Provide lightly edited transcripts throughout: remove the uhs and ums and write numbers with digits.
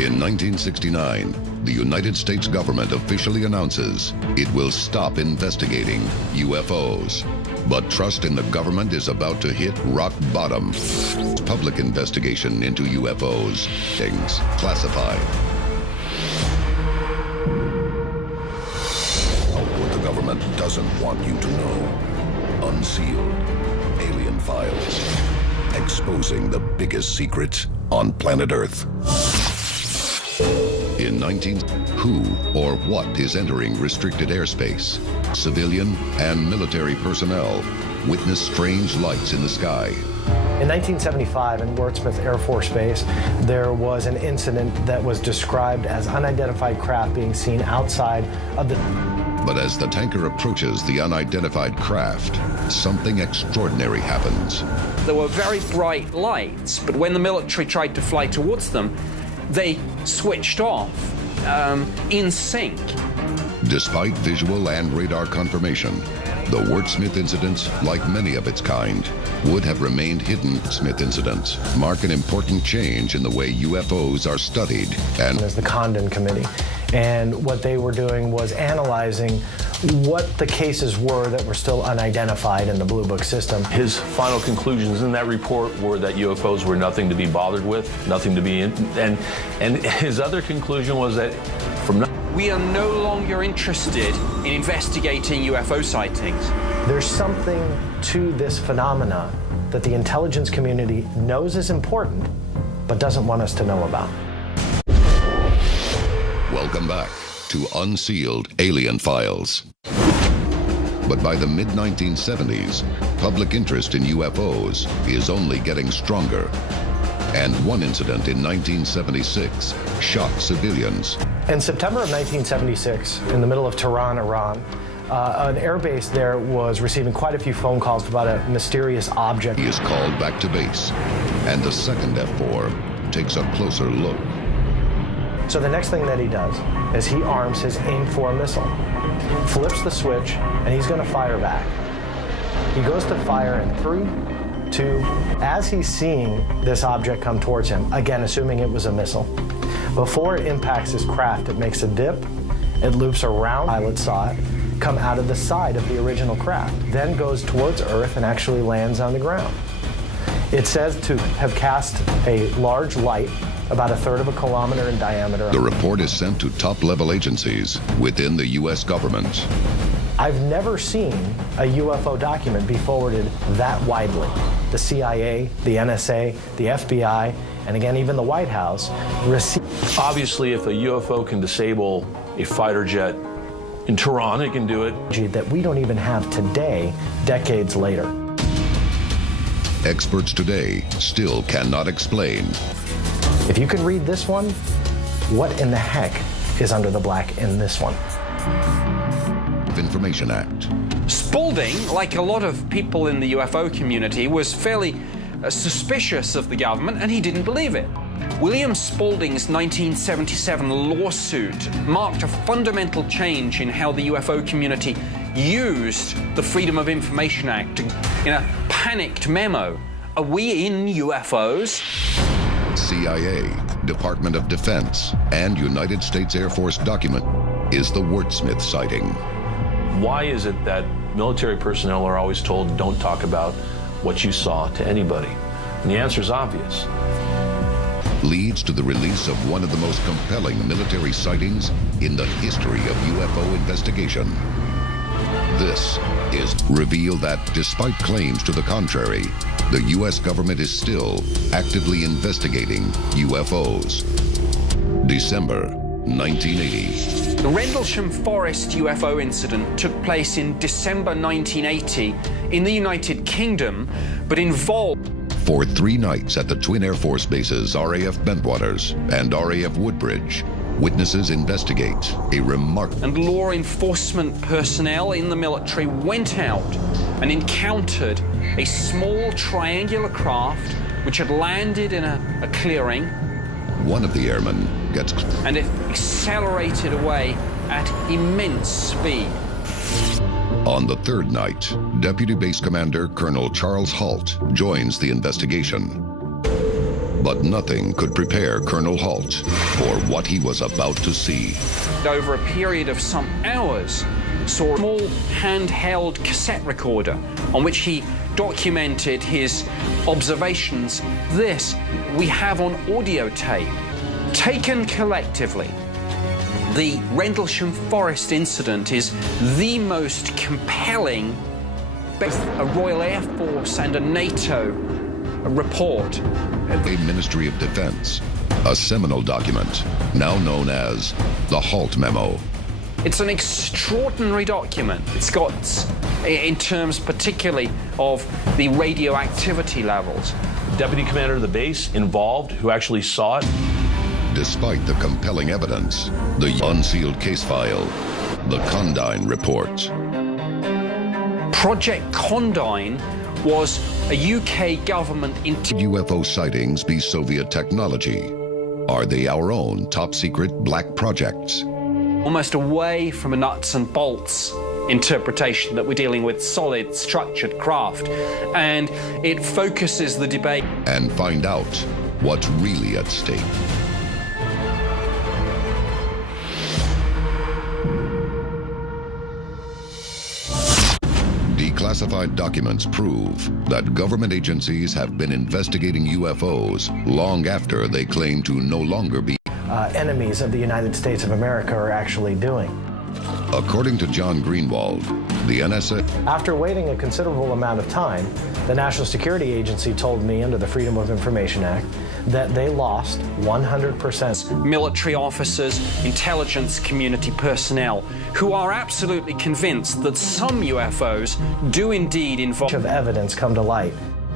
In 1969, the United States government officially announces it will stop investigating UFOs. But trust in the government is about to hit rock bottom. Public investigation into UFOs. Things classified. What the government doesn't want you to know. Unsealed. Alien files. Exposing the biggest secrets on planet Earth. In who or what is entering restricted airspace? Civilian and military personnel witness strange lights in the sky. In 1975 in Wordsmith Air Force Base, there was an incident that was described as unidentified craft being seen outside of the... But as the tanker approaches the unidentified craft, something extraordinary happens. There were very bright lights, but when the military tried to fly towards them, they switched off in sync. Despite visual and radar confirmation, the Wordsmith incident, like many of its kind, would have remained hidden. Smith incidents mark an important change in the way UFOs are studied. And there's the Condon Committee, and what they were doing was analyzing what the cases were that were still unidentified in the Blue Book system. His final conclusions in that report were that UFOs were nothing to be bothered with, nothing to be in, and his other conclusion was that from we are no longer interested in investigating UFO sightings. There's something to this phenomena that the intelligence community knows is important, but doesn't want us to know about. Welcome back to Unsealed Alien Files. But by the mid-1970s, public interest in UFOs is only getting stronger. And one incident in 1976 shocked civilians. In September of 1976, in the middle of Tehran, Iran, an airbase there was receiving quite a few phone calls about a mysterious object. He is called back to base, and the second F4 takes a closer look. So the next thing that he does is he arms his AIM-4 missile, flips the switch, and he's going to fire back. He goes to fire in 3, 2, as he's seeing this object come towards him, again assuming it was a missile. Before it impacts his craft, it makes a dip, it loops around, the pilot saw it, come out of the side of the original craft, then goes towards Earth and actually lands on the ground. It says to have cast a large light about 1/3 of a kilometer in diameter. The report is sent to top-level agencies within the U.S. government. I've never seen a UFO document be forwarded that widely. The CIA, the NSA, the FBI, and again, even the White House received. Obviously, if a UFO can disable a fighter jet in Tehran, it can do it. That we don't even have today, decades later. Experts today still cannot explain. If you could read this one, what in the heck is under the black in this one? Information Act. Spaulding, like a lot of people in the UFO community, was fairly suspicious of the government, and he didn't believe it. William Spaulding's 1977 lawsuit marked a fundamental change in how the UFO community used the Freedom of Information Act. In a panicked memo, are we in UFOs? CIA, Department of Defense, and United States Air Force document is the Wordsmith sighting. Why is it that military personnel are always told, don't talk about what you saw to anybody? And the answer is obvious. Leads to the release of one of the most compelling military sightings in the history of UFO investigation. This is reveal that despite claims to the contrary, the U.S. government is still actively investigating UFOs. December 1980. The Rendlesham Forest UFO incident took place in December 1980 in the United Kingdom, but involved... For 3 nights at the Twin Air Force bases RAF Bentwaters and RAF Woodbridge, witnesses investigate a remarkable... And law enforcement personnel in the military went out and encountered a small triangular craft which had landed in a clearing. One of the airmen gets... And it accelerated away at immense speed. On the 3rd night, Deputy Base Commander Colonel Charles Halt joins the investigation. But nothing could prepare Colonel Halt for what he was about to see. Over a period of some hours, saw a small handheld cassette recorder on which he documented his observations. This we have on audio tape. Taken collectively, the Rendlesham Forest incident is the most compelling, both a Royal Air Force and a NATO report. The Ministry of Defense, a seminal document now known as the Halt Memo. It's an extraordinary document. It's got, in terms particularly of the radioactivity levels. Deputy commander of the base involved, who actually saw it. Despite the compelling evidence, the unsealed case file, the Condign Report. Project Condign was a UK government UFO sightings be Soviet technology? Are they our own top-secret black projects? almost away from a nuts and bolts interpretation that we're dealing with solid, structured craft. And it focuses the debate. And find out what's really at stake. Declassified documents prove that government agencies have been investigating UFOs long after they claim to no longer be enemies of the United States of America are actually doing. According to John Greenwald, the NSA... After waiting a considerable amount of time, the National Security Agency told me under the Freedom of Information Act that they lost 100%. Military officers, intelligence community personnel who are absolutely convinced that some UFOs do indeed involve... of evidence come to light.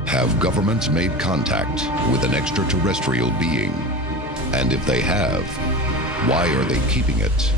Have governments made contact with an extraterrestrial being? And if they have, why are they keeping it